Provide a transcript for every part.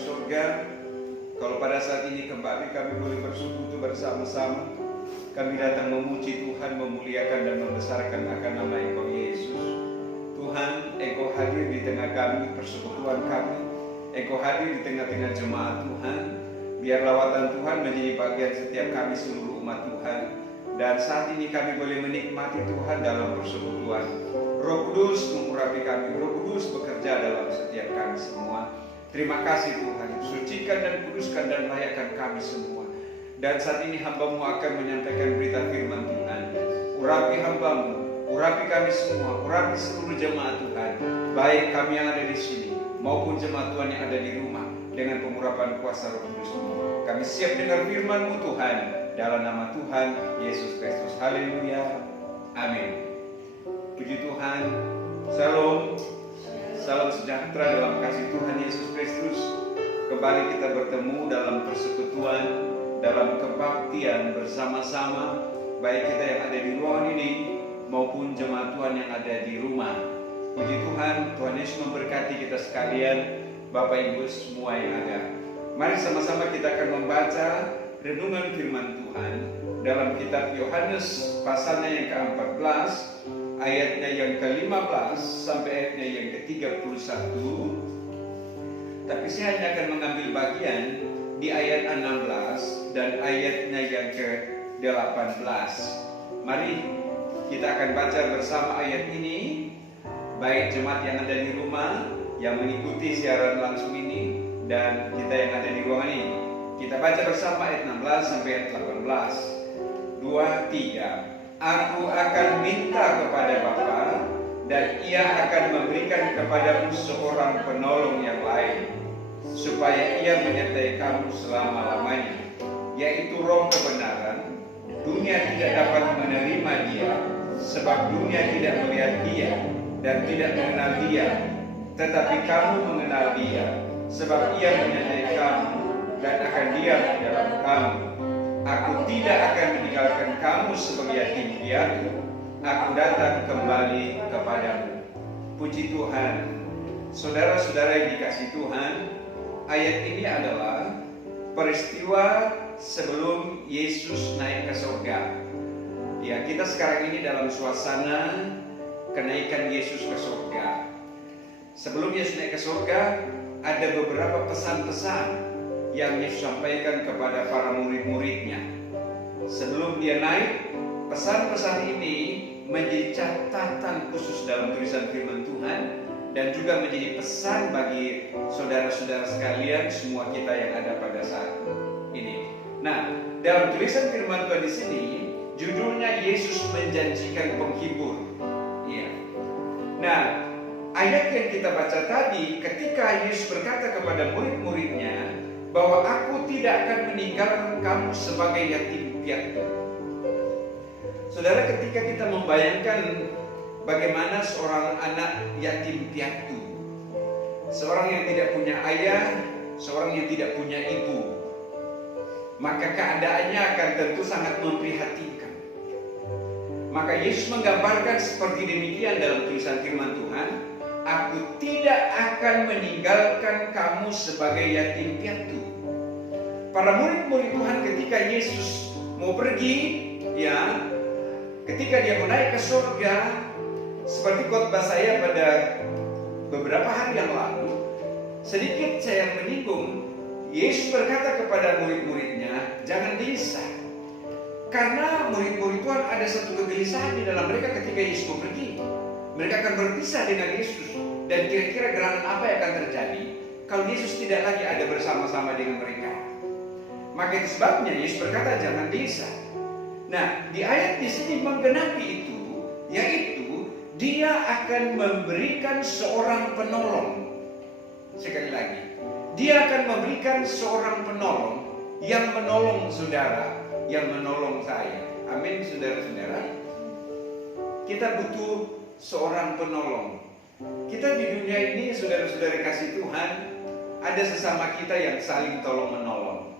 surga. Kalau pada saat ini kembali kami boleh bersekutu bersama-sama, kami datang memuji Tuhan, memuliakan dan membesarkan akan nama Engkau Yesus. Tuhan, Engkau hadir di tengah kami, persekutuan kami. Engkau hadir di tengah-tengah jemaat Tuhan. Biar lawatan Tuhan menjadi bagian setiap kami seluruh umat Tuhan. Dan saat ini kami boleh menikmati Tuhan dalam persekutuan. Roh Kudus mengurapi kami, Roh Kudus bekerja dalam setiap kami semua. Terima kasih Tuhan, sucikan dan kuduskan dan layakkan kami semua. Dan saat ini hamba-Mu akan menyampaikan berita firman Tuhan. Urapi hamba-Mu, urapi kami semua, urapi seluruh jemaat Tuhan, baik kami yang ada di sini maupun jemaat Tuhan yang ada di rumah, dengan pengurapan kuasa Roh Kudus-Mu. Kami siap dengar firman-Mu Tuhan, dalam nama Tuhan Yesus Kristus. Haleluya, amin. Puji Tuhan. Shalom. Salam sejahtera dalam kasih Tuhan Yesus Kristus. Kembali kita bertemu dalam persekutuan, dalam kebaktian bersama-sama, baik kita yang ada di ruangan ini maupun jemaat Tuhan yang ada di rumah. Puji Tuhan, Tuhan Yesus memberkati kita sekalian, Bapak Ibu semua yang ada. Mari sama-sama kita akan membaca renungan firman Tuhan dalam kitab Yohanes pasalnya yang ke-14, ayatnya yang ke-15 sampai ayatnya yang ke-31. Tapi saya hanya akan mengambil bagian di ayat 16 dan ayatnya yang ke-18. Mari kita akan baca bersama ayat ini, baik jemaat yang ada di rumah yang mengikuti siaran langsung ini dan kita yang ada di ruangan ini. Kita baca bersama ayat 16 sampai ayat 18. 2, 3. Aku akan minta kepada Bapa, dan Ia akan memberikan kepadamu seorang penolong yang lain, supaya Ia menyertai kamu selama-lamanya, yaitu Roh kebenaran. Dunia tidak dapat menerima Dia, sebab dunia tidak melihat Dia dan tidak mengenal Dia. Tetapi kamu mengenal Dia, sebab Ia menyertai kamu dan akan diam di dalam kamu. Aku tidak akan meninggalkan kamu sebagai yatim piatu. Aku datang kembali kepadamu. Puji Tuhan. Saudara-saudara yang dikasihi Tuhan, ayat ini adalah peristiwa sebelum Yesus naik ke surga. Ya, kita sekarang ini dalam suasana kenaikan Yesus ke surga. Sebelum Yesus naik ke surga, ada beberapa pesan-pesan yang Yesus sampaikan kepada para murid-muridnya. Sebelum dia naik, pesan-pesan ini menjadi catatan khusus dalam tulisan firman Tuhan dan juga menjadi pesan bagi saudara-saudara sekalian, semua kita yang ada pada saat ini. Nah, dalam tulisan firman Tuhan di sini, judulnya Yesus menjanjikan penghibur. Ya. Nah, ayat yang kita baca tadi, ketika Yesus berkata kepada murid-muridnya bahwa aku tidak akan meninggalkan kamu sebagai yatim piatu. Saudara, ketika kita membayangkan bagaimana seorang anak yatim piatu, seorang yang tidak punya ayah, seorang yang tidak punya ibu, maka keadaannya akan tentu sangat memprihatinkan. Maka Yesus menggambarkan seperti demikian dalam tulisan firman Tuhan, aku tidak akan meninggalkan kamu sebagai yatim piatu. Para murid-murid Tuhan ketika Yesus mau pergi, ya, ketika dia mau naik ke surga, seperti khotbah saya pada beberapa hari yang lalu, sedikit saya menyinggung, Yesus berkata kepada murid-muridnya, jangan gelisah. Karena murid-murid Tuhan ada satu kegelisahan di dalam mereka ketika Yesus mau pergi. Mereka akan berpisah dengan Yesus. Dan kira-kira gerangan apa yang akan terjadi kalau Yesus tidak lagi ada bersama-sama dengan mereka. Maka itu sebabnya Yesus berkata jangan gelisah. Nah, di ayat di sini menggenapi itu, yaitu Dia akan memberikan seorang penolong. Sekali lagi, Dia akan memberikan seorang penolong yang menolong saudara, yang menolong saya. Amin, saudara-saudara. Kita butuh seorang penolong. Kita di dunia ini, saudara-saudara kasih Tuhan, ada sesama kita yang saling tolong menolong.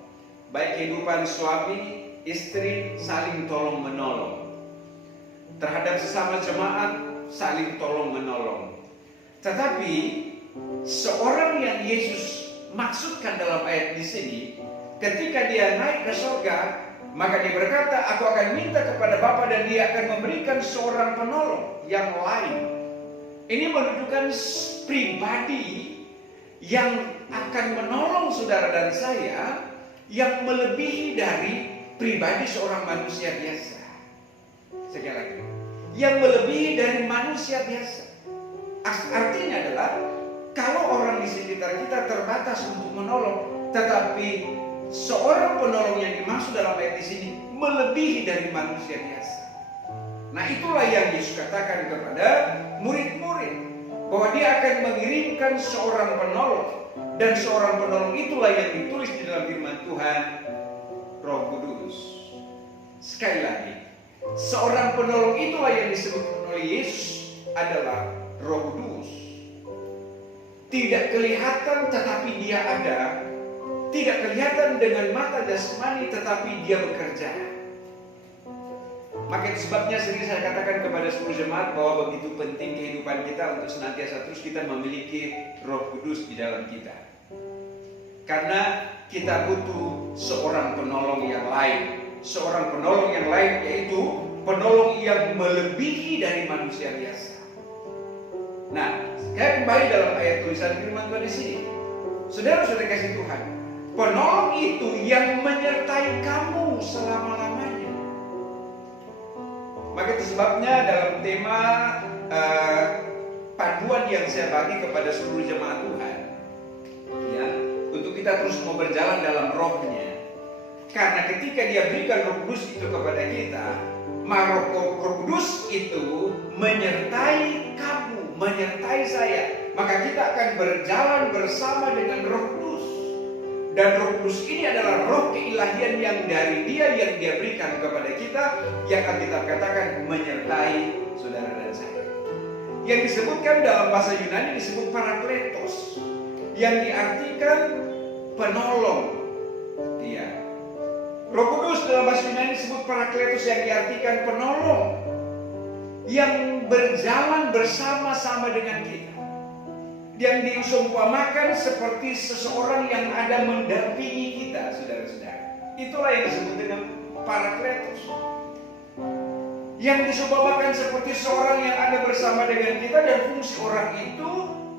Baik kehidupan suami, istri, saling tolong menolong. Terhadap sesama jemaat, saling tolong menolong. Tetapi seorang yang Yesus maksudkan dalam ayat di sini, ketika dia naik ke surga, maka dia berkata, aku akan minta kepada Bapa dan dia akan memberikan seorang penolong yang lain. Ini menunjukkan pribadi yang akan menolong saudara dan saya, yang melebihi dari pribadi seorang manusia biasa. Sekali lagi, yang melebihi dari manusia biasa. Artinya adalah, kalau orang di sekitar kita terbatas untuk menolong, tetapi seorang penolong yang dimaksud dalam ayat di sini melebihi dari manusia biasa. Nah, itulah yang Yesus katakan kepada murid-murid, bahwa dia akan mengirimkan seorang penolong, dan seorang penolong itulah yang ditulis di dalam firman Tuhan, Roh Kudus. Sekali lagi, seorang penolong itulah yang disebutkan oleh Yesus adalah Roh Kudus. Tidak kelihatan tetapi dia ada. Tidak kelihatan dengan mata jasmani tetapi dia bekerja. Maka itu sebabnya sering saya katakan kepada seluruh jemaat bahwa begitu penting kehidupan kita untuk senantiasa terus kita memiliki Roh Kudus di dalam kita. Karena kita butuh seorang penolong yang lain. Seorang penolong yang lain yaitu penolong yang melebihi dari manusia biasa. Nah, saya kembali dalam ayat tulisan firman Tuhan di sini. Saudara-saudara kasih Tuhan, penolong itu yang menyertai kamu selama-lamanya. Maka itu sebabnya dalam tema panduan yang saya bagi kepada seluruh jemaat Tuhan, ya, untuk kita terus mau berjalan dalam rohnya. Karena ketika dia berikan Roh Kudus itu kepada kita, maka Roh Kudus itu menyertai kamu, menyertai saya. Maka kita akan berjalan bersama dengan Roh Kudus. Dan Roh Kudus ini adalah roh keilahian yang dari dia, yang dia berikan kepada kita, yang akan kita katakan menyertai saudara dan saya. Yang disebutkan dalam bahasa Yunani disebut parakletos, yang diartikan penolong. Iya. Roh Kudus dalam bahasa Yunani disebut parakletos, yang diartikan penolong, yang berjalan bersama-sama dengan kita, yang diumpamakan seperti seseorang yang ada mendampingi kita, saudara-saudara. Itulah yang disebut dengan parakletos, yang diumpamakan seperti seorang yang ada bersama dengan kita, dan fungsi orang itu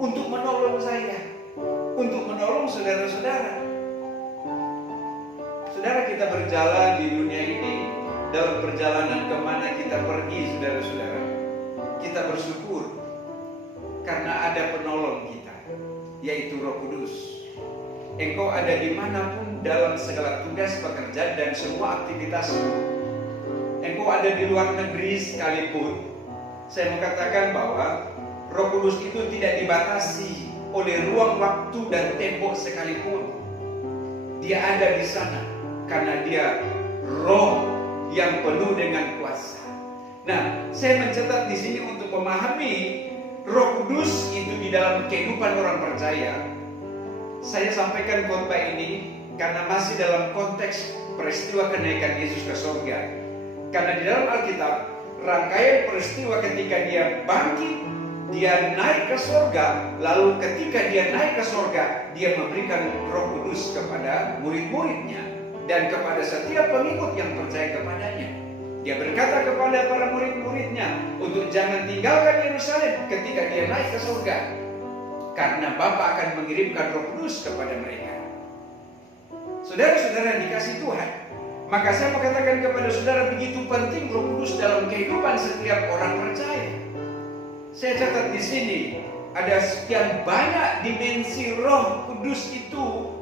untuk menolong saya, untuk menolong saudara-saudara. Saudara, kita berjalan di dunia ini, dalam perjalanan kemana kita pergi, saudara-saudara, kita bersyukur karena ada penolong kita, yaitu Roh Kudus. Engkau ada dimanapun dalam segala tugas pekerjaan dan semua aktivitasmu. Engkau ada di luar negeri sekalipun, saya mengatakan bahwa Roh Kudus itu tidak dibatasi oleh ruang, waktu, dan tempo sekalipun. Dia ada di sana karena dia Roh yang penuh dengan kuasa. Nah, saya mencatat di sini untuk memahami Roh Kudus itu di dalam kehidupan orang percaya. Saya sampaikan khotbah ini karena masih dalam konteks peristiwa kenaikan Yesus ke surga. Karena di dalam Alkitab, rangkaian peristiwa ketika dia bangkit, dia naik ke surga, lalu ketika dia naik ke surga, dia memberikan Roh Kudus kepada murid-muridnya dan kepada setiap pengikut yang percaya kepadanya. Dia berkata kepada para murid-muridnya untuk jangan tinggalkan Yerusalem ketika dia naik ke surga, karena Bapa akan mengirimkan Roh Kudus kepada mereka. Saudara-saudara yang dikasihi Tuhan, maka saya mau katakan kepada saudara, begitu penting Roh Kudus dalam kehidupan setiap orang percaya. Saya catat di sini ada sekian banyak dimensi Roh Kudus itu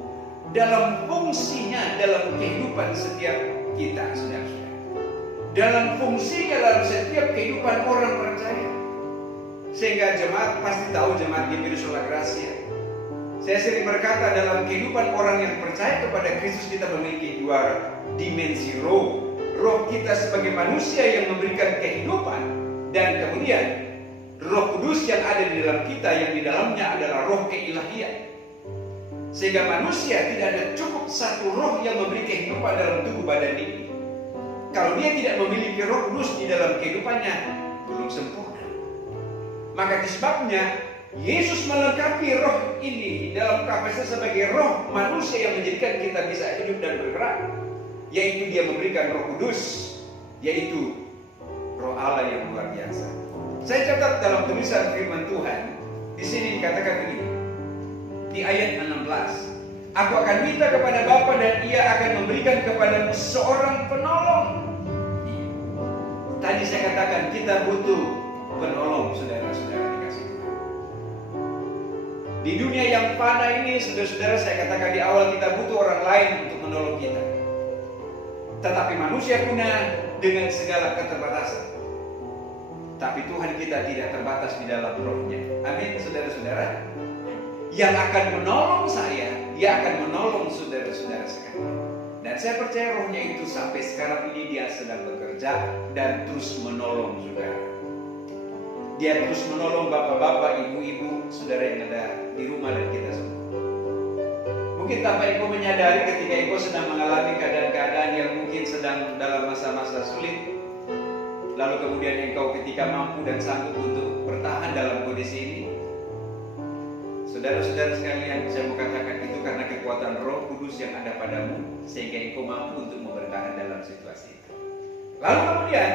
dalam fungsinya dalam kehidupan setiap kita, saudara-saudara. Dalam fungsinya dalam setiap kehidupan orang percaya. Sehingga jemaat pasti tahu, jemaat GPI Sola Gracia, saya sering berkata dalam kehidupan orang yang percaya kepada Kristus, kita memiliki dua dimensi roh. Roh kita sebagai manusia yang memberikan kehidupan, dan kemudian Roh Kudus yang ada di dalam kita, yang di dalamnya adalah roh keilahian. Sehingga manusia tidak ada cukup satu roh yang memberi kehidupan dalam tubuh badan ini. Kalau dia tidak memiliki Roh Kudus di dalam kehidupannya, belum sempurna. Maka sebabnya Yesus melengkapi roh ini dalam kapasitas sebagai roh manusia yang menjadikan kita bisa hidup dan bergerak, yaitu Dia memberikan Roh Kudus, yaitu Roh Allah yang luar biasa. Saya catat dalam tulisan firman Tuhan, di sini dikatakan begini, di ayat 16, Aku akan minta kepada Bapa dan Ia akan memberikan kepadamu seorang penolong. Tadi saya katakan kita butuh penolong, saudara-saudara dikasih Tuhan. Di dunia yang fana ini, saudara-saudara, saya katakan di awal, kita butuh orang lain untuk menolong kita. Tetapi manusia punah dengan segala keterbatasan. Tapi Tuhan kita tidak terbatas di dalam rohnya. Amin, saudara-saudara. Yang akan menolong saya, Dia akan menolong saudara-saudara sekalian. Dan saya percaya rohnya itu sampai sekarang ini Dia sedang bekerja dan terus menolong saudara. Dia terus menolong bapak-bapak, ibu-ibu, saudara yang ada di rumah dan kita semua. Mungkin tanpa engkau menyadari ketika engkau sedang mengalami keadaan-keadaan yang mungkin sedang dalam masa-masa sulit, lalu kemudian engkau ketika mampu dan sanggup untuk bertahan dalam kondisi ini, saudara-saudara sekalian, saya mau katakan itu karena kekuatan Roh Kudus yang ada padamu, sehingga engkau mampu untuk bertahan dalam situasi itu. Lalu kemudian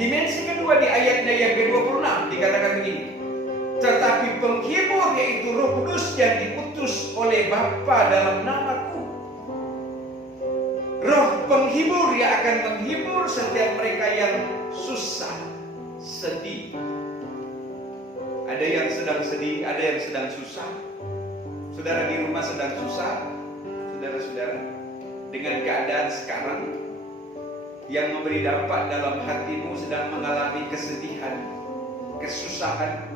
dimensi kedua di ayatnya yang ke-26 dikatakan begini, tetapi penghibur yaitu Roh Kudus yang diutus oleh Bapa dalam namaku. Roh penghibur yang akan menghibur setiap mereka yang susah, sedih. Ada yang sedang sedih, ada yang sedang susah. Saudara di rumah sedang susah, saudara-saudara, dengan keadaan sekarang yang memberi dampak dalam hatimu, sedang mengalami kesedihan, kesusahan.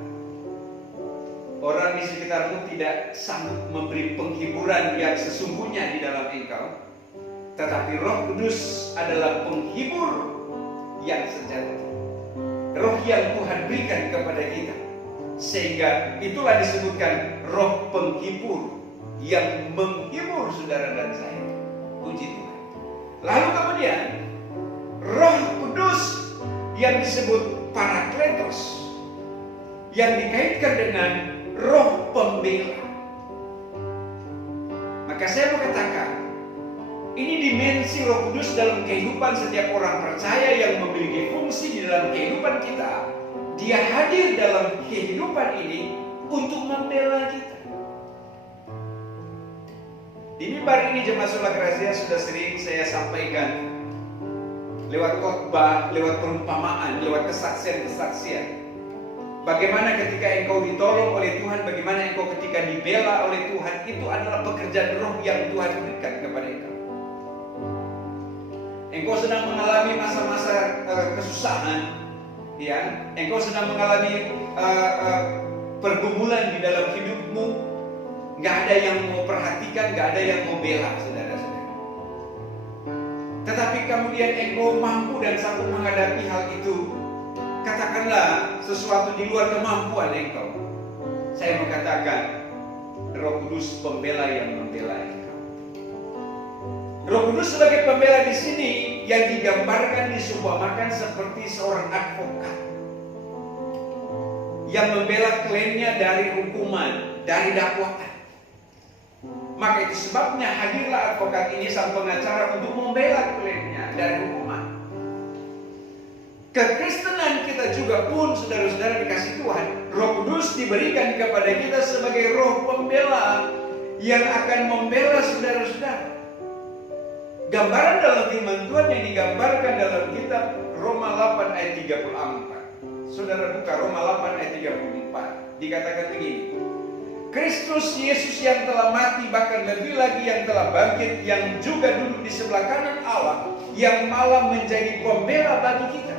Orang di sekitarmu tidak sanggup memberi penghiburan yang sesungguhnya di dalam engkau. Tetapi Roh Kudus adalah penghibur yang sejati. Roh yang Tuhan berikan kepada kita. Sehingga itulah disebutkan roh penghibur yang menghibur saudara dan saya. Puji Tuhan. Lalu kemudian Roh Kudus yang disebut Parakletos, yang dikaitkan dengan roh pembela. Maka saya mau katakan, ini dimensi Roh Kudus dalam kehidupan setiap orang percaya yang memiliki fungsi di dalam kehidupan kita. Dia hadir dalam kehidupan ini untuk membela kita. Di mimbar ini Jemaat Sola Gracia sudah sering saya sampaikan lewat khotbah, lewat perumpamaan, lewat kesaksian-kesaksian. Bagaimana ketika engkau ditolong oleh Tuhan, bagaimana engkau ketika dibela oleh Tuhan, itu adalah pekerjaan roh yang Tuhan berikan kepada engkau. Engkau sedang mengalami masa-masa kesusahan, ya, engkau sedang mengalami pergumulan di dalam hidupmu, nggak ada yang mau perhatikan, nggak ada yang mau bela, saudara-saudara. Tetapi kemudian engkau mampu dan sanggup menghadapi hal itu, katakanlah sesuatu di luar kemampuan engkau. Saya mengatakan Roh Kudus pembela yang membela engkau. Roh Kudus sebagai pembela di sini yang digambarkan, disumpamakan seperti seorang advokat yang membela kliennya dari hukuman, dari dakwaan. Maka itu sebabnya hadirlah advokat ini sang pengacara untuk membela kliennya dari hukuman. Kekristenan kita juga pun, saudara-saudara dikasih Tuhan, Roh Kudus diberikan kepada kita sebagai roh pembela yang akan membela saudara-saudara. Gambaran dalam firman Tuhan yang digambarkan dalam kitab Roma 8 ayat 34. Saudara buka Roma 8 ayat 34. Dikatakan begini, Kristus Yesus yang telah mati, bahkan lebih lagi yang telah bangkit, yang juga duduk di sebelah kanan Allah, yang malah menjadi pembela bagi kita.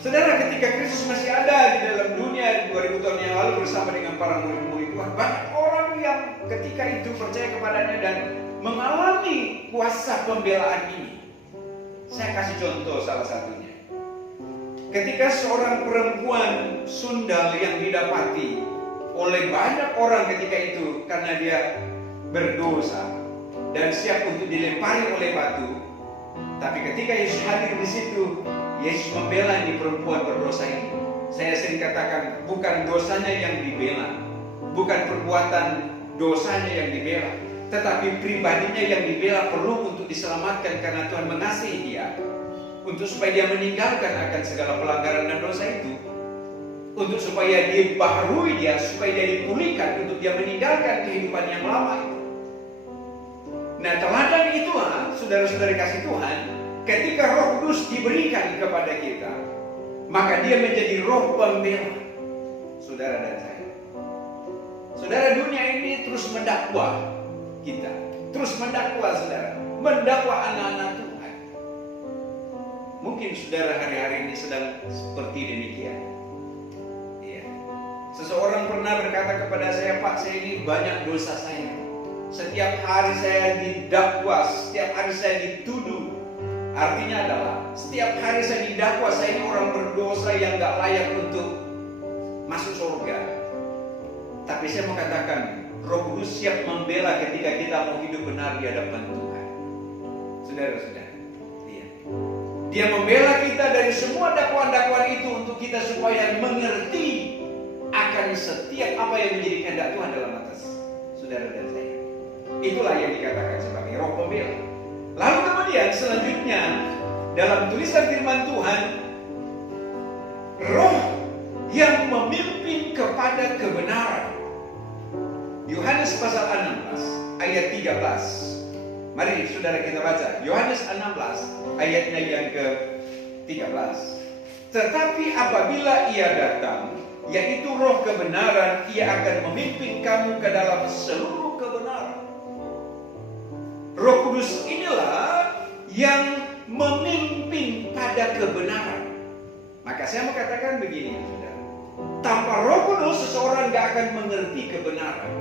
Saudara, ketika Kristus masih ada di dalam dunia 2000 tahun yang lalu bersama dengan para murid-murid Tuhan, banyak orang yang ketika itu percaya kepadanya dan mengalami kuasa pembelaan ini. Saya kasih contoh salah satunya. Ketika seorang perempuan sundal yang didapati oleh banyak orang ketika itu karena dia berdosa dan siap untuk dilempari oleh batu, tapi ketika Yesus hadir di situ, Yesus membela ini perempuan berdosa ini. Saya sering katakan, bukan dosanya yang dibela, bukan perbuatan dosanya yang dibela, tetapi pribadinya yang dibela perlu untuk diselamatkan karena Tuhan mengasihi dia, untuk supaya dia meninggalkan akan segala pelanggaran dan dosa itu, untuk supaya dia baharui dia, supaya dia dipulihkan, untuk dia meninggalkan kehidupan yang lama itu. Nah, teladan itulah, saudara-saudara kasih Tuhan, ketika Roh Kudus diberikan kepada kita, maka dia menjadi roh pembela saudara dan saya. Saudara, dunia ini terus mendakwa kita, terus mendakwa saudara, mendakwa anak-anak Tuhan. Mungkin saudara hari-hari ini sedang seperti demikian. Ya. Seseorang pernah berkata kepada saya, Pak, saya ini banyak dosa saya. Setiap hari saya didakwa, setiap hari saya dituduh. Artinya adalah setiap hari saya didakwa, saya ini orang berdosa yang gak layak untuk masuk surga. Tapi saya mau katakan, Roh Kudus siap membela ketika kita mau hidup benar di hadapan Tuhan. Saudara-saudara, Dia membela kita dari semua dakwaan-dakwaan itu untuk kita supaya mengerti akan setiap apa yang menjadi kehendak Tuhan dalam atas saudara dan saya. Itulah yang dikatakan sebagai roh pembela. Lalu kemudian selanjutnya dalam tulisan firman Tuhan, roh yang memimpin kepada kebenaran. Yohanes pasal 16 ayat 13. Mari saudara kita baca Yohanes 16 ayatnya yang ke-13. Tetapi apabila ia datang, yaitu roh kebenaran, ia akan memimpin kamu ke dalam seluruh kebenaran. Roh Kudus inilah yang memimpin pada kebenaran. Maka saya mau katakan begini, saudara. Tanpa Roh Kudus seseorang gak akan mengerti kebenaran.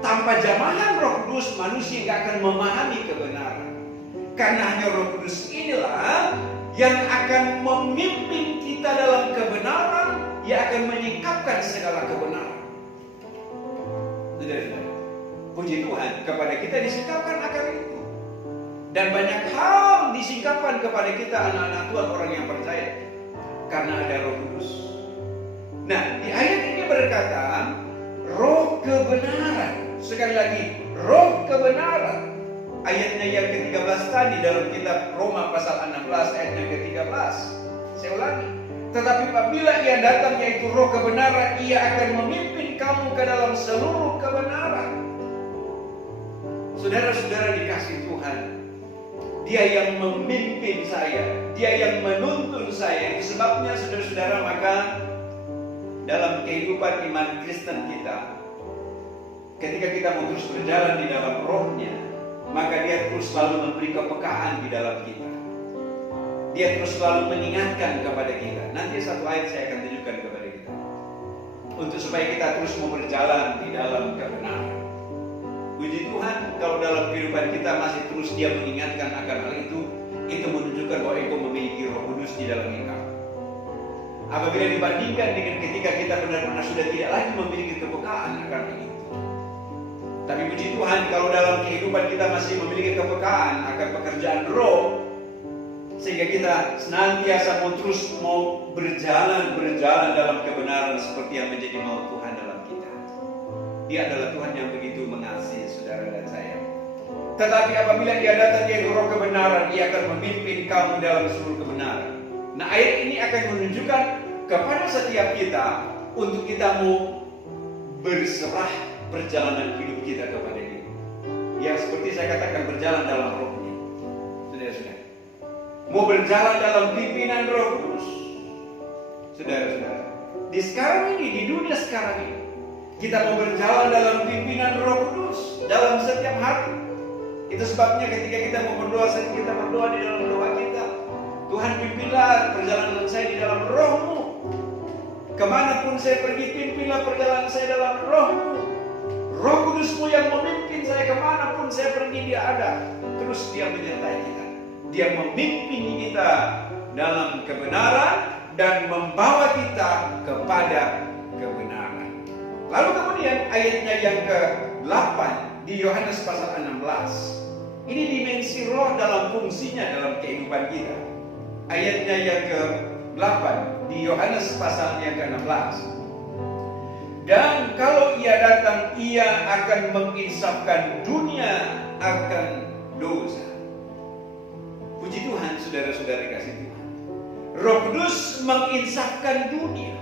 Tanpa jamahan Roh Kudus manusia gak akan memahami kebenaran. Karena hanya Roh Kudus inilah yang akan memimpin kita dalam kebenaran, yang akan menyingkapkan segala kebenaran. Saudara-saudara, puji Tuhan, kepada kita disingkapkan akan itu. Dan banyak hal disingkapkan kepada kita anak-anak Tuhan, orang yang percaya, karena ada Roh Kudus. Nah, di ayat ini berkata roh kebenaran. Sekali lagi, roh kebenaran. Ayatnya yang ke-13 tadi dalam kitab Roma pasal 16 ayatnya ke-13. Saya ulangi. Tetapi apabila ia datang, yaitu roh kebenaran, ia akan memimpin kamu ke dalam seluruh kebenaran. Saudara-saudara dikasih Tuhan, Dia yang memimpin saya, Dia yang menuntun saya. Sebabnya saudara-saudara, maka dalam kehidupan iman Kristen kita, ketika kita mau terus berjalan di dalam rohnya, maka Dia terus selalu memberi kepekaan di dalam kita. Dia terus selalu mengingatkan kepada kita. Nanti satu ayat saya akan tunjukkan kepada kita, untuk supaya kita terus mau berjalan di dalam kebenaran. Puji Tuhan, kalau dalam kehidupan kita masih terus Dia mengingatkan akan hal itu menunjukkan bahwa engkau memiliki Roh Kudus di dalam engkau. Apabila dibandingkan dengan ketika kita benar-benar sudah tidak lagi memiliki kepekaan akan itu. Tapi puji Tuhan, kalau dalam kehidupan kita masih memiliki kepekaan akan pekerjaan roh, sehingga kita senantiasa mau berjalan dalam kebenaran seperti yang menjadi mau Tuhan dalam kita. Dia adalah Tuhan yang begitu mengasihi saudara dan saya. Tetapi apabila Dia datang yaitu roh kebenaran, Ia akan memimpin kamu dalam seluruh kebenaran. Nah, ayat ini akan menunjukkan kepada setiap kita untuk kita mau berserah perjalanan hidup kita kepada Dia. Yang seperti saya katakan, berjalan dalam rohnya. Saudara-saudara, mau berjalan dalam pimpinan Roh Kudus. Saudara-saudara, di sekarang ini, di dunia sekarang ini, kita mau berjalan dalam pimpinan Roh Kudus dalam setiap hari. Itu sebabnya ketika kita mau berdoa, kita berdoa di dalam doa kita, Tuhan pimpinlah perjalanan saya di dalam Roh-Mu. Kemanapun saya pergi, pimpinlah perjalanan saya dalam Roh-Mu. Roh Kudus-Mu yang memimpin saya kemanapun saya pergi, Dia ada. Terus Dia menyertai kita. Dia memimpin kita dalam kebenaran dan membawa kita kepada kebenaran. Lalu kemudian ayatnya yang ke-8 di Yohanes pasal 16. Ini dimensi roh dalam fungsinya dalam kehidupan kita. Ayatnya yang 8 di Yohanes pasal yang ke-16. Dan kalau ia datang, ia akan menginsafkan dunia akan dosa. Puji Tuhan, saudara-saudara kasih Tuhan. Roh Kudus menginsafkan dunia.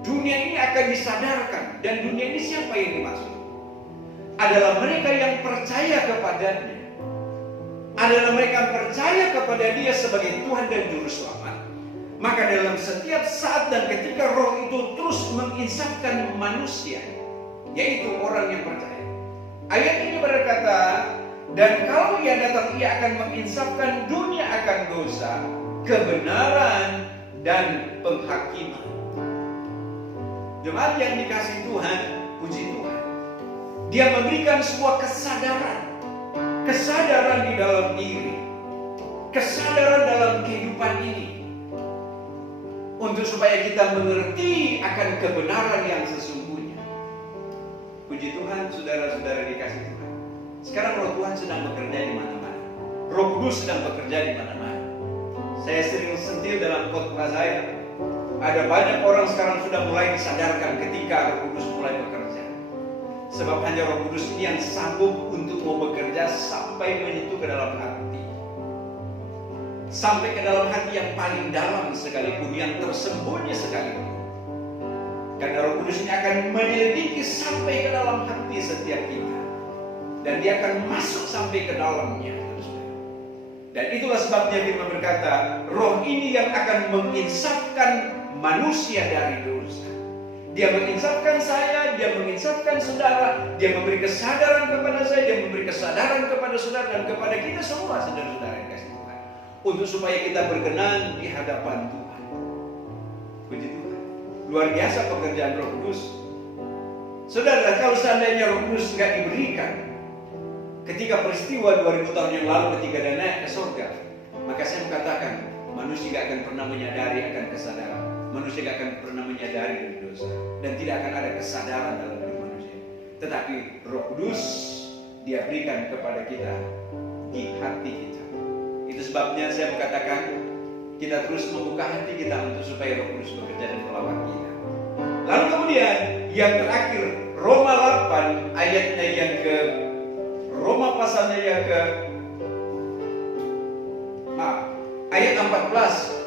Dunia ini akan disadarkan. Dan dunia ini siapa yang dimaksud? Adalah mereka yang percaya kepadanya. Adalah mereka yang percaya kepada Dia sebagai Tuhan dan Juru Selamat. Maka dalam setiap saat dan ketika roh itu terus menginsafkan manusia, yaitu orang yang percaya. Ayat ini berkata, dan kalau ia datang, ia akan menginsafkan dunia akan dosa, kebenaran, dan penghakiman. Jemaat yang dikasihi Tuhan, puji Tuhan. Dia memberikan sebuah kesadaran. Kesadaran di dalam diri. Kesadaran dalam kehidupan ini. Untuk supaya kita mengerti akan kebenaran yang sesungguhnya. Puji Tuhan, saudara-saudara dikasih Tuhan. Sekarang Roh Tuhan sedang bekerja di mana-mana. Roh Kudus sedang bekerja di mana-mana. Saya sering sentil dalam khotbah saya. Ada banyak orang sekarang sudah mulai disadarkan ketika Roh Kudus mulai bekerja. Sebab hanya Roh Kudus ini yang sanggup untuk mau bekerja sampai menyentuh ke dalam hati. Sampai ke dalam hati yang paling dalam sekalipun, yang tersembunyi sekalipun. Karena Roh Kudus ini akan menyelidiki sampai ke dalam hati setiap kita. Dan dia akan masuk sampai ke dalamnya. Dan itulah sebabnya firman berkata, roh ini yang akan menginsafkan manusia dari dosa. Dia menginsafkan saya, dia menginsafkan saudara, dia memberi kesadaran kepada saya, dia memberi kesadaran kepada saudara dan kepada kita semua, saudara-saudara yang kasih Tuhan. Untuk supaya kita berkenan di hadapan Tuhan. Puji Tuhan. Luar biasa pekerjaan Roh Kudus. Saudara, kalau seandainya Roh Kudus tidak diberikan, ketika peristiwa 2000 tahun yang lalu ketika dia naik ke surga, maka saya mengatakan manusia tidak akan pernah menyadari akan kesadaran. Manusia tidak akan pernah menyadari dari dosa. Dan tidak akan ada kesadaran dalam hidup manusia. Tetapi Roh Kudus dia berikan kepada kita di hati kita. Itu sebabnya saya mengatakan kita terus membuka hati kita untuk supaya Roh Kudus bekerja dan melawat kita. Lalu kemudian yang terakhir, Roma 8 ayatnya yang ke Roma pasalnya yang ke ayat 14.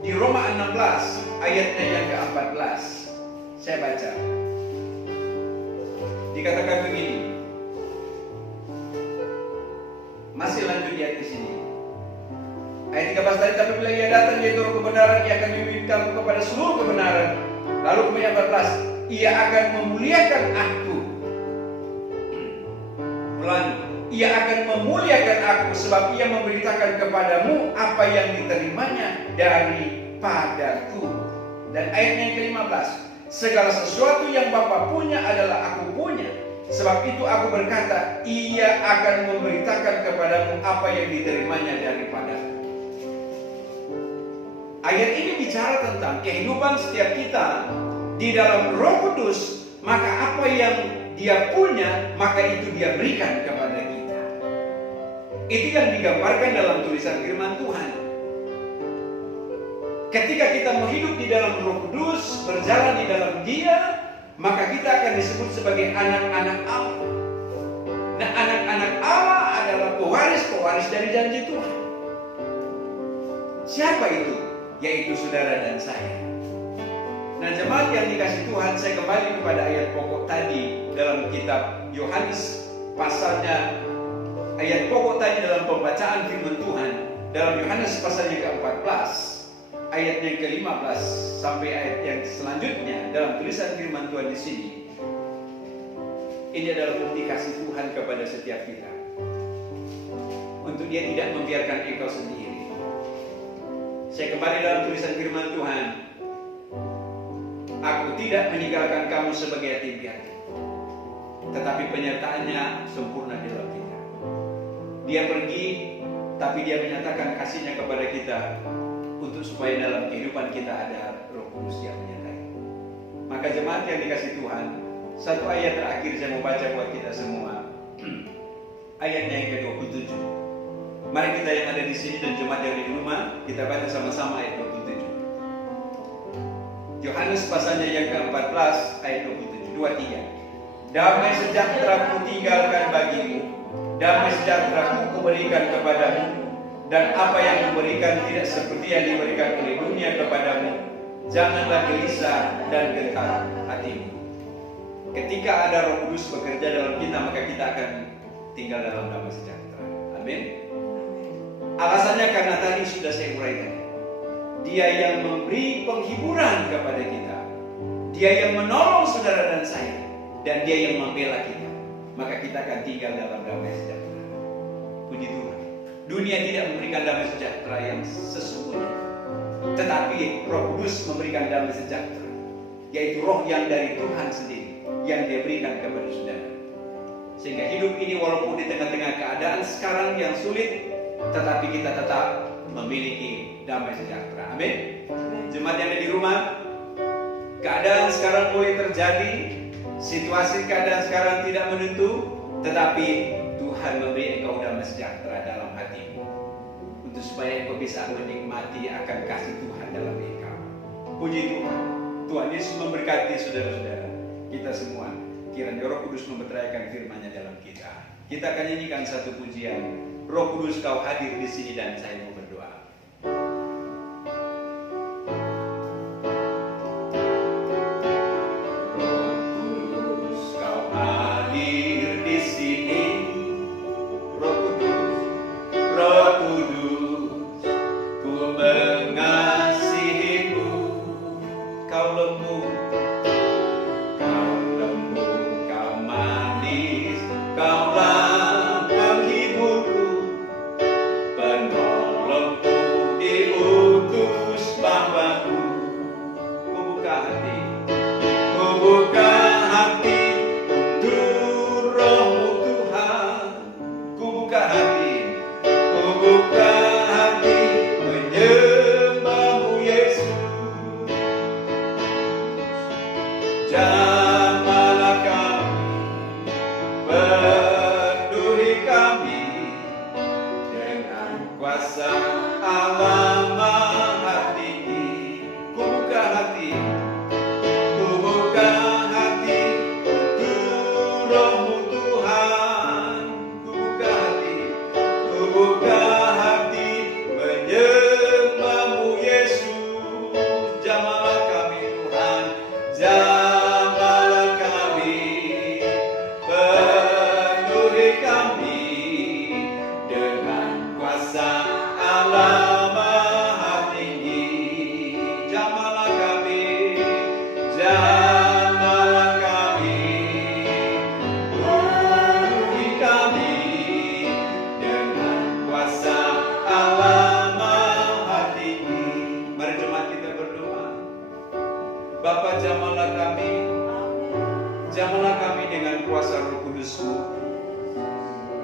Di Roma 16 ayatnya yang ke-14. Saya baca. Dikatakan begini. Masih lanjut di ayat sini. Ayat 13 tadi, tapi bila ia datang yaitu roh kebenaran, ia akan membimbing kamu kepada seluruh kebenaran. Lalu kemudian 14, ia akan memuliakan aku. Ulangi, ia akan memuliakan aku sebab ia memberitakan kepadamu apa yang diterimanya daripadaku. Dan ayatnya yang ke-15, segala sesuatu yang Bapa punya adalah aku punya. Sebab itu aku berkata, ia akan memberitakan kepadamu apa yang diterimanya daripadaku. Ayat ini bicara tentang kehidupan setiap kita di dalam Roh Kudus. Maka apa yang dia punya, maka itu dia berikan kepada kita. Itu yang digambarkan dalam tulisan firman Tuhan. Ketika kita mau hidup di dalam Roh Kudus, berjalan di dalam Dia, maka kita akan disebut sebagai anak-anak Allah. Nah, anak-anak Allah adalah pewaris-pewaris dari janji Tuhan. Siapa itu? Yaitu saudara dan saya. Nah, jemaat yang dikasih Tuhan, saya kembali kepada ayat pokok tadi dalam kitab Yohanes pasalnya. Ayat pokok tadi dalam pembacaan firman Tuhan dalam Yohanes pasalnya ke-14 ayat yang ke-15 sampai ayat yang selanjutnya dalam tulisan firman Tuhan di sini. Ini adalah bukti kasih Tuhan kepada setiap kita. Untuk Dia tidak membiarkan engkau sendiri. Saya kembali dalam tulisan firman Tuhan. Aku tidak meninggalkan kamu sebagai yatim piatu, tetapi penyertaannya sempurna di dalam kita. Dia pergi, tapi Dia menyatakan kasih-Nya kepada kita untuk supaya dalam kehidupan kita ada Roh Kudus yang menyertai. Maka jemaat yang dikasih Tuhan, satu ayat terakhir saya mau baca buat kita semua. Ayatnya yang ke-27. Mari kita yang ada di sini dan jemaat yang di rumah, kita baca sama-sama ayat 27. Yohanes pasalnya yang ke-14 ayat 27, 23. Damai sejahtera ku tinggalkan bagimu, damai sejahtera ku berikan kepadamu, dan apa yang kuberikan tidak seperti yang diberikan oleh dunia kepadamu. Janganlah gelisah dan gentar hatimu. Ketika ada Roh Kudus bekerja dalam kita, maka kita akan tinggal dalam damai sejahtera. Amin. Alasannya karena tadi sudah saya uraikan. Dia yang memberi penghiburan kepada kita, dia yang menolong saudara dan saya, dan dia yang membela kita. Maka kita akan tinggal dalam damai sejahtera. Puji Tuhan. Dunia tidak memberikan damai sejahtera yang sesungguhnya, tetapi Roh Kudus memberikan damai sejahtera, yaitu roh yang dari Tuhan sendiri, yang dia berikan kepada saudara. Sehingga hidup ini walaupun di tengah-tengah keadaan sekarang yang sulit, tetapi kita tetap memiliki damai sejahtera. Amin. Jemaat yang ada di rumah, keadaan sekarang mulai terjadi, situasi keadaan sekarang tidak menentu, tetapi Tuhan memberi engkau damai sejahtera dalam hatimu, untuk supaya engkau bisa menikmati akan kasih Tuhan dalam engkau. Puji Tuhan. Tuhan Yesus memberkati saudara-saudara kita semua. Kiranya Roh Kudus memberitakan firman-Nya dalam kita. Kita akan nyanyikan satu pujian. Roh Kudus kau hadir di sini dan saya mau berdoa. Roh Kudus kau hadir di sini. Roh Kudus, Roh Kudus, ku mengasihimu. Kau lembut, kau manis, kaulah penghiburku, penolongku diutus Bapa-Ku. Ku buka hati untuk Roh-Mu Tuhan. Ku buka hati menyembah-Mu Yesus. Jamahlah kami, penuhi kami dengan kuasa Allah Maha Tinggi. Ku buka hati untuk Roh-Mu Tuhan. Ku buka hati menyembah-Mu Yesus. Jamahlah kami Tuhan, jamahlah kami, penuhi kami dengan kuasa Allah Maha Tinggi. Jamahlah kami, penuhi kami dengan kuasa Allah Maha Tinggi. Mari jemaat kita berdoa. Bapa, jamahlah kami dengan kuasa Roh Kudus-Mu,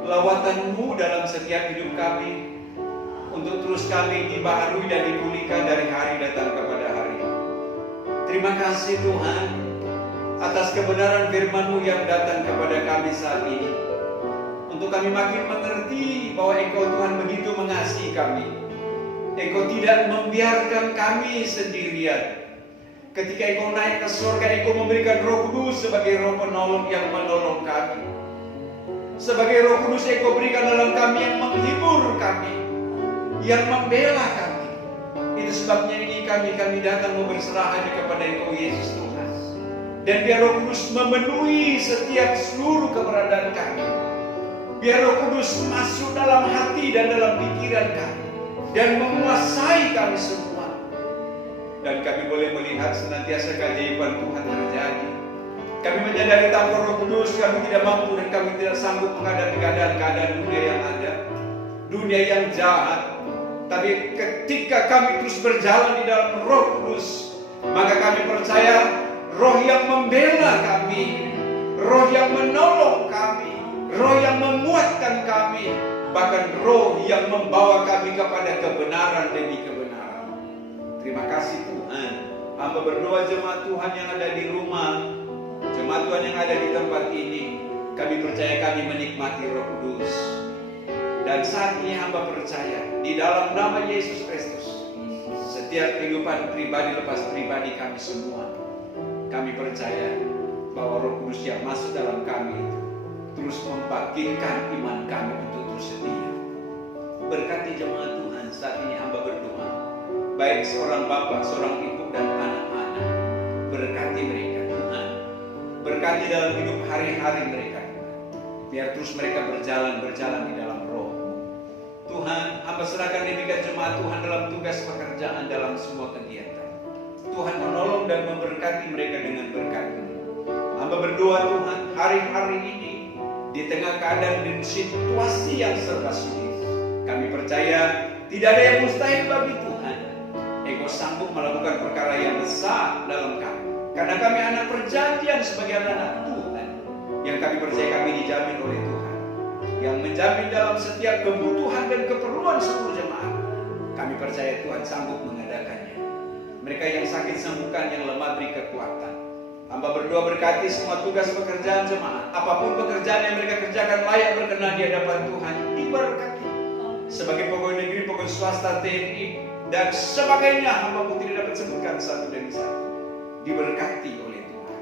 lawatan-Mu dalam setiap hidup kami, untuk terus kami dibaharui dan dipulihkan dari hari datang kepada hari. Terima kasih Tuhan atas kebenaran firman-Mu yang datang kepada kami saat ini, untuk kami makin mengerti bahwa Engkau Tuhan begitu mengasihi kami. Engkau tidak membiarkan kami sendirian. Ketika Engkau naik ke surga, Engkau memberikan Roh Kudus sebagai Roh penolong yang menolong kami. Sebagai Roh Kudus Engkau berikan dalam kami yang menghibur kami, yang membela kami. Itu sebabnya ini kami datang berserah hanya kepada Engkau Yesus Tuhan. Dan biar Roh Kudus memenuhi setiap seluruh keberadaan kami. Biar Roh Kudus masuk dalam hati dan dalam pikiran kami, dan menguasai kami semua. Dan kami boleh melihat senantiasa keajaiban Tuhan terjadi. Kami menyadari tanpa Roh Kudus kami tidak mampu dan kami tidak sanggup menghadapi keadaan-keadaan dunia yang ada, dunia yang jahat. Tapi ketika kami terus berjalan di dalam Roh Kudus, maka kami percaya Roh yang membela kami, Roh yang menolong kami, Roh yang memuatkan kami, bahkan Roh yang membawa kami kepada kebenaran demi kebenaran. Terima kasih Tuhan. Hamba berdoa jemaat Tuhan yang ada di rumah, jemaat Tuhan yang ada di tempat ini, kami percaya kami menikmati Roh Kudus. Dan saat ini hamba percaya di dalam nama Yesus Kristus, setiap setiap kehidupan pribadi lepas pribadi kami semua. Kami percaya bahwa Roh Kudus yang masuk dalam kami itu terus membangkitkan iman kami untuk terus setia. Berkati jemaat Tuhan, saat ini hamba berdoa, baik seorang bapak, seorang ibu dan anak-anak, berkati mereka Tuhan. Berkati dalam hidup hari-hari mereka Tuhan. Biar terus mereka berjalan di dalam Roh. Tuhan, hamba serahkan demikian jemaat Tuhan dalam tugas pekerjaan, dalam semua kegiatan. Tuhan menolong dan memberkati mereka dengan berkat-Mu. Hamba berdoa Tuhan, hari-hari ini di tengah keadaan dan situasi yang serba sulit, kami percaya tidak ada yang mustahil bagi Tuhan. Engkau sanggup melakukan perkara yang besar dalam kami, karena kami anak perjanjian sebagai anak-anak Tuhan, yang kami percaya kami dijamin oleh Tuhan, yang menjamin dalam setiap kebutuhan dan keperluan seluruh jemaat. Kami percaya Tuhan sanggup mengadakannya. Mereka yang sakit sembuhkan, yang lemah beri kekuatan. Hamba berdoa berkati semua tugas pekerjaan jemaat. Apapun pekerjaan yang mereka kerjakan layak berkenan di hadapan Tuhan, diberkati. Sebagai pegawai negeri, pegawai swasta, TNI, dan sebagainya, hamba pun tidak dapat sebutkan satu demi satu. Diberkati oleh Tuhan.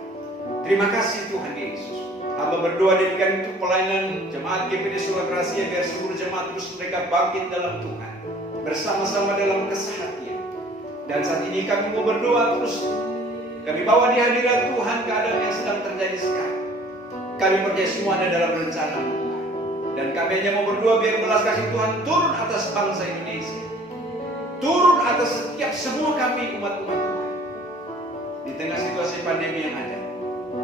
Terima kasih Tuhan Yesus. Hamba berdoa demikian untuk pelayanan jemaat GPD Surga Gracia, biar seluruh jemaat terus mereka bangkit dalam Tuhan, bersama-sama dalam kesehatian. Dan saat ini kami mau berdoa terus. Kami bawa di hadirat Tuhan keadaan yang sedang terjadi sekarang. Kami percaya semua ada dalam rencana Tuhan. Dan kami hanya mau berdoa biar belas kasih Tuhan turun atas bangsa Indonesia. Turun atas setiap semua kami umat-umat Tuhan. Di tengah situasi pandemi yang ada,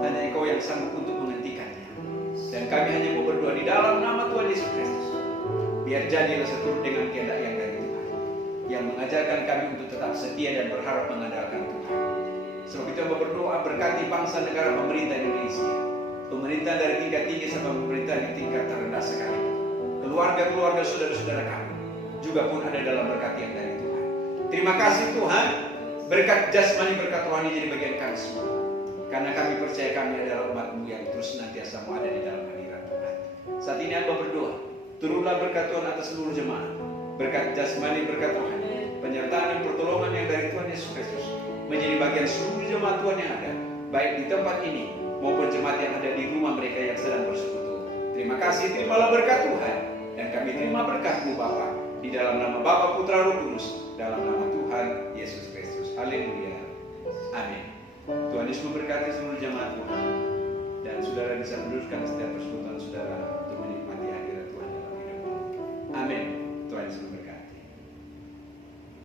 hanya Engkau yang sanggup untuk menghentikannya. Dan kami hanya mau berdoa di dalam nama Tuhan Yesus Kristus. Biar jadilah seturut dengan kehendak yang dari Tuhan, yang mengajarkan kami untuk tetap setia dan berharap mengandalkan Tuhan. Sebab itu hamba berdoa berkati bangsa, negara, pemerintah Indonesia, pemerintah dari tingkat tinggi sampai pemerintah di tingkat terendah sekali. Keluarga-keluarga saudara-saudara kami juga pun ada dalam berkat yang dari Tuhan. Terima kasih Tuhan, berkat jasmani, berkat rohani jadi bagian kami semua. Karena kami percaya kami adalah umat-Mu yang terus senantiasa mau ada di dalam hadirat Tuhan. Saat ini hamba berdoa, turunlah berkat Tuhan atas seluruh jemaat, berkat jasmani, berkat rohani, penyertaan dan pertolongan yang dari Tuhan Yesus Kristus menjadi bagian seluruh jemaat Tuhan yang ada, baik di tempat ini maupun jemaat yang ada di rumah mereka yang sedang bersekutu. Terima kasih, terimalah berkat Tuhan, dan kami terima berkat-Mu Bapa, di dalam nama Bapa, Putra, Roh Kudus, dalam nama Tuhan Yesus Kristus. Haleluya. Amin. Tuhan Yesus memberkati seluruh jemaat Tuhan, dan saudara bisa meneruskan setiap persekutuan saudara untuk menikmati hadirat Tuhan dalam hidupmu. Amin. Tuhan Yesus memberkati.